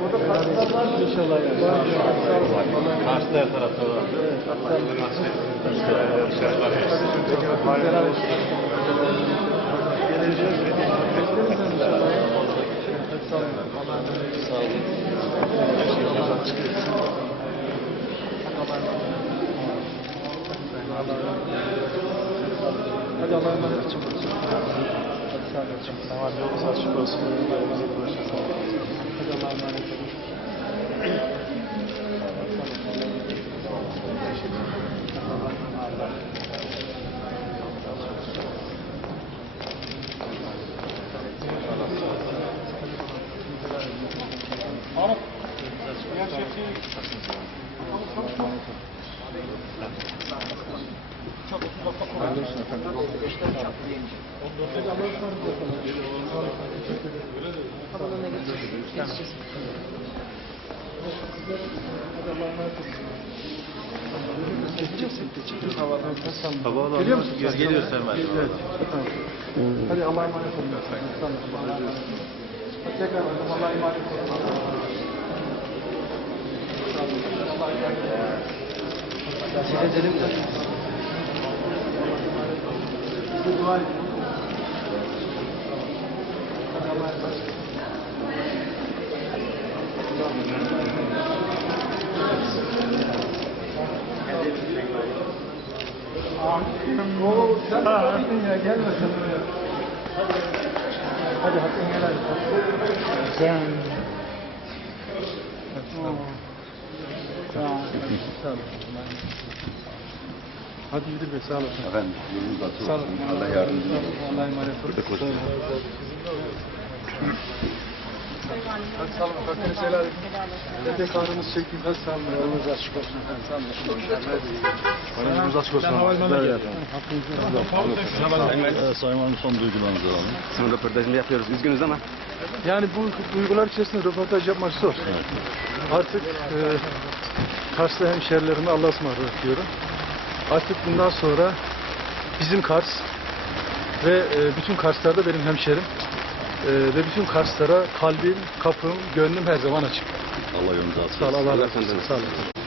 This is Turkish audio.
İnşallah yani. Karşıda her tarafta var. Geleceğiz. Yani inşallah. Olun. Sağ olun. Hadi Allah'a emanet olun. Hadi sağ olun. Tamam, yolunuz açık olsun. Hadi Allah'a emanet olun. Geliyor musun? Geliyoruz hemen. Evet. Hadi Allah'a emanet olun. Tekrar Allah'a emanet olun. Emanet olun. Oo, sen ya, gelme sen buraya. Hadi hakkın helal et. Sen. Ol. Hadi Müdür Bey sağ olasın. Efendim yolunuz açık olsun. olun. Allah yardımcınız olsun. Allah'a emanet olun. Burada koşun. Hadi sağ olun. Hakkınız helal edin. Dede karnınız çekin. Hadi sağ olun. Yolunuz açık olsun. Sağ olun. Yolunuz açık olsun. Böyle efendim. Hakkınızı. Sayın Hanım son duygularınızı alalım. Son röportajını yapıyoruz. Üzgünüz ama. Yani bu duygular içerisinde röportaj yapmak zor. Artık e, Karslı hemşerilerime Allah'a ısmarladık diyorum. Artık bundan sonra bizim Kars ve e, bütün Karslar da benim hemşerim. E, ve bütün Karslara kalbim, kapım, gönlüm her zaman açık. Allah yolunuzu açık Sağ ol, olsun. Allah razı olsun. Sağ olun.